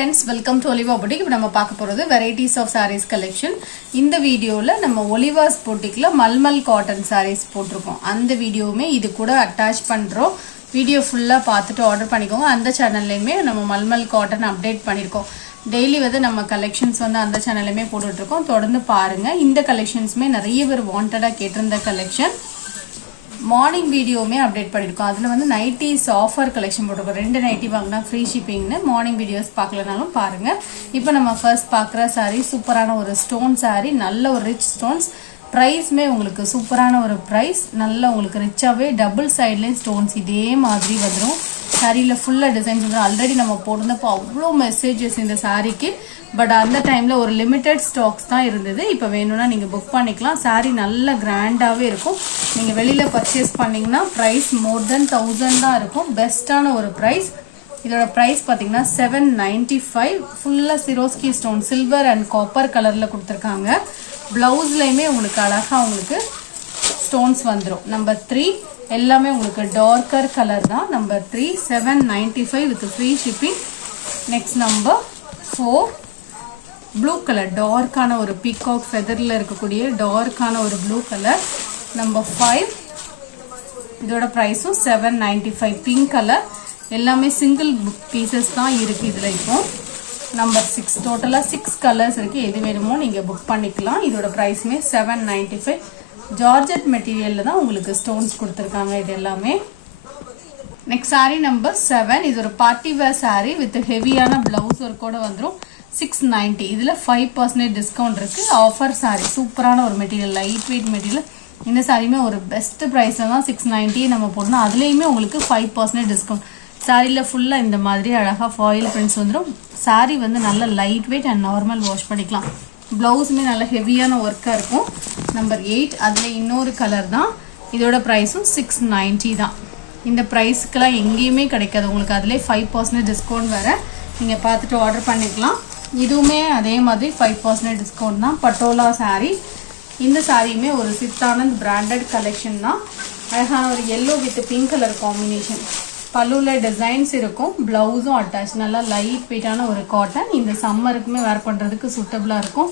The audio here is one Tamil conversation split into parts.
friends, welcome to Oliva Boutique. இப்போ நம்ம பார்க்க போறது varieties of sarees collection. இந்த வீடியோல நம்ம Oliva's Boutiqueல மல்மல் காட்டன் sarees போட்டுருக்கோம். அந்த வீடியோவுமே இது கூட அட்டாச் பண்றோம். வீடியோ ஃபுல்லா பார்த்துட்டு ஆர்டர் பண்ணிக்கோங்க. அந்த சேனல்லையுமே நம்ம மல்மல் காட்டன் அப்டேட் பண்ணிருக்கோம். டெய்லி வந்து நம்ம கலெக்ஷன்ஸ் வந்து அந்த சேனல்லையுமே போட்டுட்டு இருக்கோம். தொடர்ந்து பாருங்க. இந்த கலெக்ஷன்ஸ்மே நிறைய பேர் வாண்டடா கேட்டிருந்த கலெக்ஷன். மார்னிங் வீடியோமே அப்டேட் பண்ணிருக்கோம். அதுல வந்து நைட்டிஸ் ஆஃபர் கலெக்ஷன் போட்டிருக்கோம். 2 நைட்டி வாங்கினா ஃப்ரீ ஷிப்பிங்னு. மார்னிங் வீடியோஸ் பார்க்கலனாலும் பாருங்க. இப்போ நம்ம ஃபர்ஸ்ட் பார்க்குற சாரீ சூப்பரான ஒரு ஸ்டோன் சாரீ, நல்ல ஒரு ரிச் ஸ்டோன்ஸ். ப்ரைஸ்மே உங்களுக்கு சூப்பரான ஒரு ப்ரைஸ், நல்ல உங்களுக்கு ரிச்சாகவே டபுள் சைட்லேயும் ஸ்டோன்ஸ் இதே மாதிரி வந்துடும். சாரியில் ஃபுல்லாக டிசைன்ஸ் வந்துடும். ஆல்ரெடி நம்ம போட்டிருந்தப்போ அவ்வளோ மெசேஜஸ் இந்த சாரீக்கு. பட் அந்த டைமில் ஒரு லிமிட்டட் ஸ்டாக்ஸ் தான் இருந்தது. இப்போ வேணும்னா நீங்கள் புக் பண்ணிக்கலாம். சாரீ நல்ல கிராண்டாகவே இருக்கும். நீங்கள் வெளியில் பர்ச்சேஸ் பண்ணிங்கன்னா ப்ரைஸ் மோர் தென் 1000 தான் இருக்கும். பெஸ்ட்டான ஒரு ப்ரைஸ். இதோட ப்ரைஸ் பார்த்தீங்கன்னா 795. ஃபுல்லாக சிரோஸ்கி ஸ்டோன் சில்வர் அண்ட் காப்பர் கலரில் கொடுத்துருக்காங்க. ப்ளவுஸ்லையுமே உங்களுக்கு அழகாக உங்களுக்கு ஸ்டோன்ஸ் வந்துடும். நம்பர் 3 எல்லாமே உங்களுக்கு டார்க்கர் கலர் தான். Number 3 795 with free shipping. Next number 4 blue colour, டார்க்கான ஒரு பீகாக் ஃபெதரில் இருக்கக்கூடிய டார்க்கான ஒரு ப்ளூ கலர். நம்பர் 5 இதோட ப்ரைஸும் 795. பிங்க் கலர் எல்லாமே சிங்கிள் பீசஸ் தான் இருக்கு இதில். இப்போ நம்பர் 6 டோட்டலாக 6 கலர்ஸ் இருக்கு. எது வேணுமோ நீங்கள் புக் பண்ணிக்கலாம். இதோட ப்ரைஸுமே 795. ஜார்ஜெட் மெட்டீரியலில் தான் உங்களுக்கு ஸ்டோன்ஸ் கொடுத்துருக்காங்க இது எல்லாமே. Next sari number 7. இது ஒரு பார்ட்டி வேர் சாரீ வித் ஹெவியான பிளவுஸ் ஒர்க்கோட வந்துடும். 690. இதில் 5% டிஸ்கவுண்ட் இருக்கு. ஆஃபர் சாரீ, சூப்பரான ஒரு மெட்டீரியல், லைட் வெயிட் மெட்டீரியல். இந்த சாரியுமே ஒரு பெஸ்ட் ப்ரைஸில் தான் 690 நம்ம போடணும். அதுலேயுமே உங்களுக்கு 5% டிஸ்கவுண்ட். சாரியில் ஃபுல்லாக இந்த மாதிரி அழகாக ஃபாயில் பிரிண்ட்ஸ் வந்துடும். சாரீ வந்து நல்ல light weight and normal wash பண்ணிக்கலாம். ப்ளவுஸுமே நல்ல ஹெவியான ஒர்க்காக இருக்கும். நம்பர் 8 அதில் இன்னொரு கலர் தான். இதோட ப்ரைஸும் 690 தான். இந்த ப்ரைஸுக்கெல்லாம் எங்கேயுமே கிடைக்காது உங்களுக்கு. அதிலே 5% டிஸ்கவுண்ட் வேறு. நீங்கள் பார்த்துட்டு ஆர்டர் பண்ணிக்கலாம். இதுவுமே அதே மாதிரி 5% டிஸ்கவுண்ட் தான். பட்டோலா சாரீ. இந்த சாரியுமே ஒரு சித்தானந்த் பிராண்டட் கலெக்ஷன் தான். அழகான ஒரு yellow with pink colour combination. பல்லுவில் டிசைன்ஸ் இருக்கும். ப்ளவுஸும் அட்டாச். நல்லா லைட் வெயிட்டான ஒரு காட்டன். இந்த சம்மருக்குமே வேர் பண்ணுறதுக்கு சூட்டபிளாக இருக்கும்.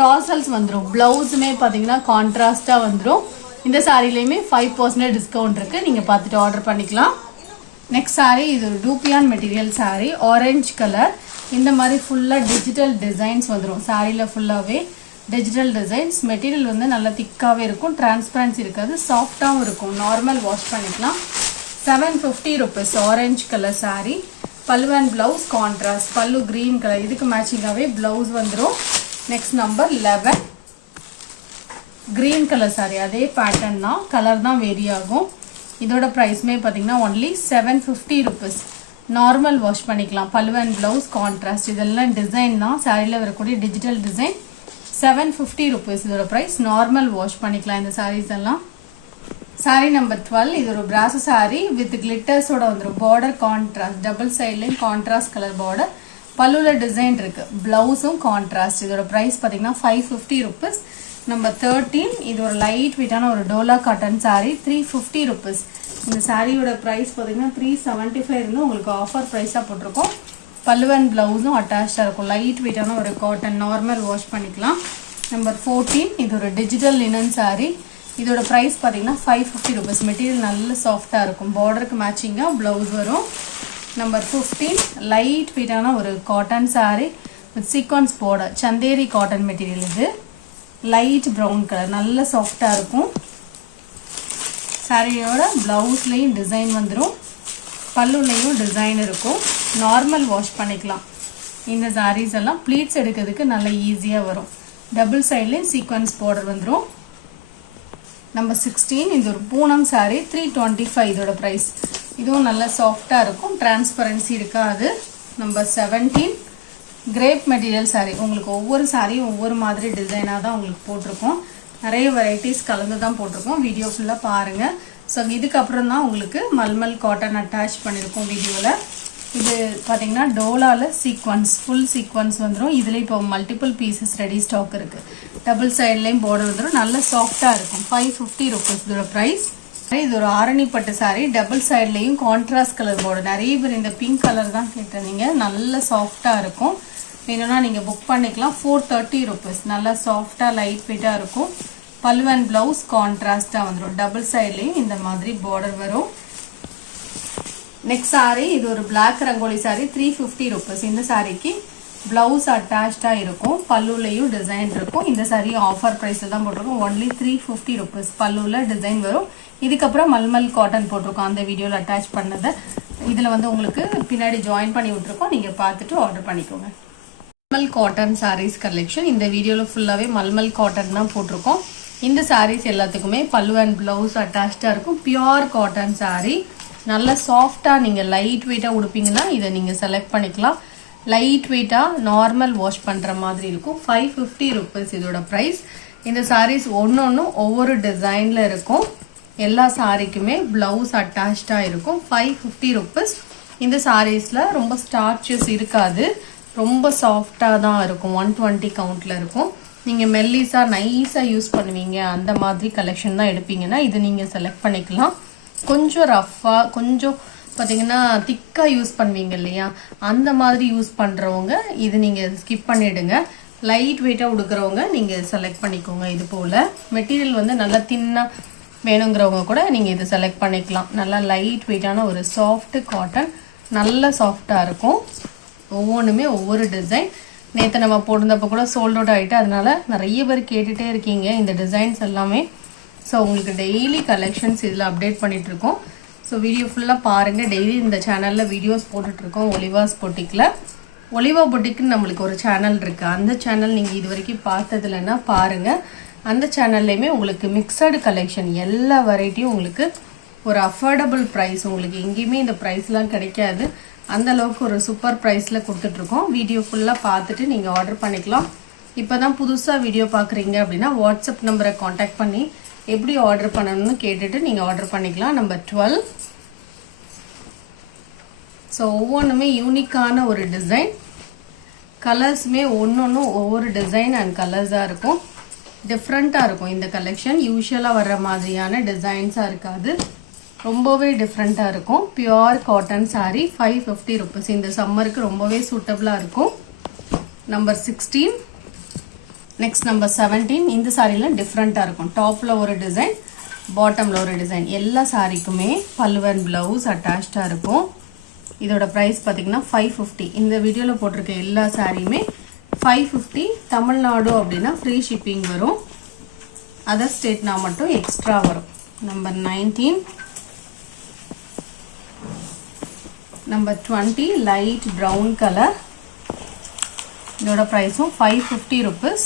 டாசல்ஸ் வந்துடும். ப்ளவுஸுமே பார்த்தீங்கன்னா கான்ட்ராஸ்டாக வந்துடும். இந்த சாரிலையுமே 5% டிஸ்கவுண்ட் இருக்குது. நீங்கள் பார்த்துட்டு ஆர்டர் பண்ணிக்கலாம். நெக்ஸ்ட் சாரீ இது ஒரு டூப்பியான் மெட்டீரியல் சாரீ, ஆரஞ்சு கலர். இந்த மாதிரி ஃபுல்லாக டிஜிட்டல் டிசைன்ஸ் வந்துடும். சாரியில் ஃபுல்லாகவே டிஜிட்டல் டிசைன்ஸ். மெட்டீரியல் வந்து நல்லா திக்காகவே இருக்கும். டிரான்ஸ்பரன்சி இருக்காது. சாஃப்டாகவும் இருக்கும். நார்மல் வாஷ் பண்ணிக்கலாம். 750 rupees. Orange colour sari. பல்லு அண்ட் பிளவுஸ் கான்ட்ராஸ்ட். பல்லு கிரீன் கலர். இதுக்கு மேட்சிங்காகவே பிளவுஸ் வந்துடும். Next number 11 green colour sari. அதே பேட்டர்ன் தான், கலர் தான் வேரி ஆகும். இதோட ப்ரைஸ்மே பார்த்தீங்கன்னா ஒன்லி 750 rupees. நார்மல் வாஷ் பண்ணிக்கலாம். பல்லு அண்ட் பிளவுஸ் கான்ட்ராஸ்ட். இதெல்லாம் டிசைன் தான். சாரியில் வரக்கூடிய டிஜிட்டல் டிசைன். 750 rupees இதோட ப்ரைஸ். நார்மல் வாஷ் பண்ணிக்கலாம் இந்த சாரீஸ் எல்லாம். சாரீ நம்பர் 12 இது ஒரு பிராசோ சாரீ வித் கிளிட்டர்ஸோட வந்துடும். பார்டர் கான்ட்ராஸ்ட், டபுள் சைட்லையும் கான்ட்ராஸ்ட் கலர் பார்டர். பல்லுவில் டிசைன் இருக்கு. பிளவுஸும் கான்ட்ராஸ்ட். இதோட ப்ரைஸ் பார்த்தீங்கன்னா 550 rupees. நம்பர் 13 இது ஒரு லைட் வெயிட்டான ஒரு டோலா காட்டன் சாரீ. 350 rupees. இந்த சாரியோட ப்ரைஸ் பார்த்தீங்கன்னா 375 இருந்து உங்களுக்கு ஆஃபர் ப்ரைஸாக போட்டிருக்கோம். பல்லு அண்ட் பிளவுஸும் அட்டாச்சாக இருக்கும். லைட் வெயிட்டான ஒரு காட்டன். நார்மல் வாஷ் பண்ணிக்கலாம். நம்பர் 14 இது ஒரு டிஜிட்டல் லினன் சாரீ. இதோட ப்ரைஸ் பார்த்தீங்கன்னா 550 rupees. மெட்டீரியல் நல்ல சாஃப்டாக இருக்கும். பார்டருக்கு மேட்சிங்காக ப்ளவுஸ் வரும். நம்பர் 15 லைட் வெயிட்டான ஒரு cotton sari with sequins border. Chanderi cotton material. இது லைட் ப்ரௌன் கலர். நல்ல சாஃப்டாக இருக்கும். சாரியோட ப்ளவுஸ்லேயும் டிசைன் வந்துடும். பல்லுலேயும் டிசைன் இருக்கும். நார்மல் வாஷ் பண்ணிக்கலாம். இந்த சாரீஸ் எல்லாம் ப்ளீட்ஸ் எடுக்கிறதுக்கு நல்லா ஈஸியாக வரும். டபுள் சைட்லேயும் சீக்வன்ஸ் பார்டர் வந்துடும். நம்பர் 16 இது ஒரு பூனம் சாரீ. 325 இதோட ப்ரைஸ். இதுவும் நல்ல சாஃப்டாக இருக்கும். டிரான்ஸ்பரன்சி இருக்காது. Number 17 grape material sari. உங்களுக்கு ஒவ்வொரு சாரியும் ஒவ்வொரு மாதிரி டிசைனாக தான் உங்களுக்கு போட்டிருக்கோம். நிறைய வெரைட்டிஸ் கலந்து தான் போட்டிருக்கோம். வீடியோ ஃபுல்லாக பாருங்கள். ஸோ இதுக்கப்புறம் தான் உங்களுக்கு மல்மல் காட்டன் அட்டாச் பண்ணியிருக்கோம் வீடியோவில். இது பார்த்தீங்கன்னா டோலாவில் சீக்வன்ஸ், ஃபுல் சீக்வன்ஸ் வந்துடும். இதில் இப்போ மல்டிபிள் பீசஸ் ரெடி ஸ்டாக் இருக்குது. டபுள் சைட்லேயும் பார்டர் வந்துடும். நல்ல சாஃப்டாக இருக்கும். 550 rupees இதோட ப்ரைஸ். இது ஒரு ஆரணி பட்டு சாரி, டபுள் சைட்லயும் கான்ட்ராஸ்ட் கலர் border. நிறைய பேர் இந்த பிங்க் கலர் தான் கேட்டீங்க. நல்ல சாஃப்டா இருக்கும். வேணும்னா நீங்க புக் பண்ணிக்கலாம். 430 rupees. நல்ல சாஃப்டா லைட் வெயிட்டா இருக்கும். பல்லு அண்ட் பிளவுஸ் கான்ட்ராஸ்டா வந்துரும். டபுள் சைட்லயும் இந்த மாதிரி border வரும். நெக்ஸ்ட் சாரி இது ஒரு பிளாக் ரங்கோலி சாரி, 350 rupees. இந்த சாரிக்கு பிளவுஸ் அட்டாச்சா இருக்கும். பல்லுலயும் டிசைன் இருக்கும். இந்த சாரி ஆஃபர் பிரைஸ்ல தான் போட்டிருக்கோம். Only 350 rupees. பல்லுல டிசைன் வரும். இதுக்கப்புறம் மல்மல் காட்டன் போட்டிருக்கோம். அந்த வீடியோல அட்டாச் பண்ணதை இதுல வந்து உங்களுக்கு பின்னாடி ஜாயின் பண்ணி விட்டுருக்கோம். நீங்க பார்த்துட்டு ஆர்டர் பண்ணிக்கோங்க. Mulmul cotton saris collection. இந்த வீடியோல ஃபுல்லாவே மல்மல் காட்டன் தான் போட்டிருக்கோம். இந்த சாரீஸ் எல்லாத்துக்குமே பல்லு அண்ட் பிளவுஸ் அட்டாச்சா இருக்கும். Pure cotton sorry. நல்ல சாஃப்டா நீங்க லைட் வெயிட்டா உடுப்பீங்கன்னா இதை நீங்க செலக்ட் பண்ணிக்கலாம். லைட் வெயிட்டா நார்மல் வாஷ் பண்ற மாதிரி இருக்கும். 550 rupees இதோட பிரைஸ். இந்த சாரீஸ் ஒன்னொன்னும் ஒவ்வொரு டிசைன்ல இருக்கும். எல்லா சாரிக்குமே பிளவுஸ் அட்டாச்சா இருக்கும். 550 rupees. இந்த சாரீஸ்ல ரொம்ப ஸ்டார்ச்சஸ் இருக்காது. ரொம்ப சாஃப்டா தான் இருக்கும். 120 கவுண்ட்ல இருக்கும். நீங்க மெல்லிசா நைஸா யூஸ் பண்ணுவீங்க அந்த மாதிரி கலெக்ஷன் தான் எடுப்பீங்கன்னா இது நீங்க செலக்ட் பண்ணிக்கலாம். கொஞ்சம் ரஃபா கொஞ்சம் பாத்தீங்கன்னா திக்கா யூஸ் பண்ணுவீங்க இல்லையா, அந்த மாதிரி யூஸ் பண்றவங்க இது நீங்க ஸ்கிப் பண்ணிடுங்க. லைட் வெயிட்டா உடுக்கிறவங்க நீங்க செலக்ட் பண்ணிக்கோங்க. இது போல மெட்டீரியல் வந்து நல்லா தின்னா வேணுங்கிறவங்க கூட நீங்க இது செலக்ட் பண்ணிக்கலாம். நல்லா லைட் வெயிட்டான ஒரு சாஃப்ட் காட்டன், நல்ல சாஃப்டா இருக்கும். ஒவ்வொன்றுமே ஒவ்வொரு டிசைன். நேற்று நம்ம போட்டிருந்தப்ப கூட சோல்ட் அவுட் ஆகிட்டு, அதனால நிறைய பேர் கேட்டுட்டே இருக்கீங்க இந்த டிசைன்ஸ் எல்லாமே. ஸோ உங்களுக்கு டெய்லி கலெக்ஷன்ஸ் இதில் அப்டேட் பண்ணிட்டு இருக்கோம். ஸோ வீடியோ ஃபுல்லாக பாருங்க. டெய்லி இந்த சேனலில் வீடியோஸ் போட்டுட்ருக்கோம். ஒலிவாஸ் பொட்டிக்கில். ஒலிவா பொட்டிக்குன்னு நம்மளுக்கு ஒரு சேனல் இருக்கு. அந்த சேனல் நீங்கள் இது வரைக்கும் பார்த்ததுலன்னா பாருங்க. அந்த சேனல்லையுமே உங்களுக்கு மிக்சடு கலெக்ஷன் எல்லா வெரைட்டியும் உங்களுக்கு ஒரு அஃபோர்டபுள் ப்ரைஸ், உங்களுக்கு எங்கேயுமே இந்த ப்ரைஸ்லாம் கிடைக்காது. அந்த அளவுக்கு ஒரு சூப்பர் ப்ரைஸில் கொடுத்துட்ருக்கோம். வீடியோ ஃபுல்லாக பார்த்துட்டு நீங்கள் ஆர்டர் பண்ணிக்கலாம். இப்போ தான் புதுசாக வீடியோ பார்க்குறீங்க அப்படின்னா வாட்ஸ்அப் நம்பரை காண்டாக்ட் பண்ணி எப்படி ஆர்டர் பண்ணணும்னு கேட்டுட்டு நீங்கள் ஆர்டர் பண்ணிக்கலாம். நம்பர் 12. ஸோ ஒவ்வொன்றுமே யூனிக்கான ஒரு டிசைன். கலர்ஸுமே ஒன்னொன்னும் ஒவ்வொரு டிசைன் அண்ட் கலர்ஸாக இருக்கும். டிஃப்ரெண்ட்டாக இருக்கும். இந்த கலெக்ஷன் யூஸ்வலாக வர்ற மாதிரியான டிசைன்ஸாக இருக்காது. ரொம்பவே டிஃப்ரெண்ட்டாக இருக்கும். Pure cotton sorry, 550 rupees. இந்த சம்மருக்கு ரொம்பவே சூட்டபிளாக இருக்கும். நம்பர் 16. Next number 17. இந்த சாரியில் டிஃப்ரெண்ட்டாக இருக்கும். டாப்பில் ஒரு டிசைன், பாட்டமில் ஒரு டிசைன். எல்லா சாரிக்குமே பல்லு அண்ட் பிளவுஸ் அட்டாச்சாக இருக்கும். இதோட ப்ரைஸ் பார்த்தீங்கன்னா 550. இந்த வீடியோவில் போட்டிருக்க எல்லா சாரியுமே 550. தமிழ்நாடு அப்படின்னா ஃப்ரீ ஷிப்பிங் வரும். அதர் ஸ்டேட்னா மட்டும் எக்ஸ்ட்ரா வரும். Number 19. Number 20 light brown colour. இதோட ப்ரைஸும் 550 rupees.